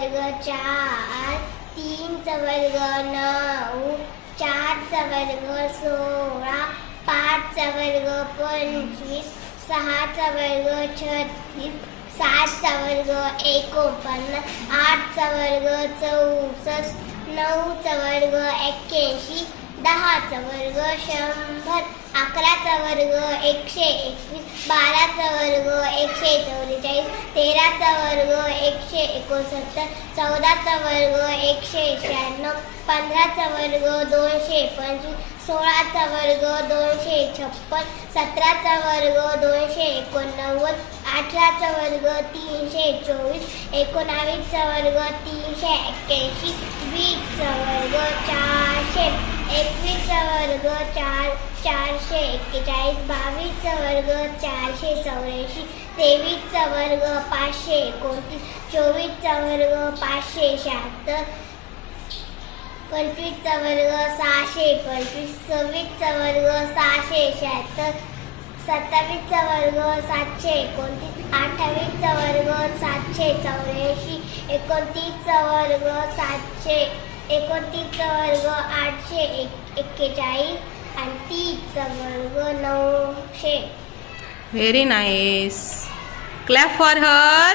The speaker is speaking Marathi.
वर्ग 4, 3 चा वर्ग 9, 4 चा वर्ग 16, 5 चा वर्ग 25, 6 चा वर्ग 36, 7 चा वर्ग 49, 8 चा वर्ग 64, 9 चा वर्ग 81, 10 चा वर्ग 100, 11 चा वर्ग 121, 12 चा वर्ग 144, 13 चा वर्ग 169, 14 चा वर्ग 196, 15 चा वर्ग 225, 16 चा वर्ग 256, 17 चा वर्ग 289, 18 चा वर्ग 324, 19 चा वर्ग 381, 20 चा वर्ग 400, 21 चा वर्ग 441, 22 चा वर्ग 484, 23 चा वर्ग 529, 24 चा वर्ग 576, 25 चा वर्ग 625, 26 चा वर्ग 676, 27 चा वर्ग 729, 28 चा वर्ग 784, 29 चा वर्ग 29 चा वर्ग 841 आणि 30 चा वर्ग 900. Very nice. Clap for her.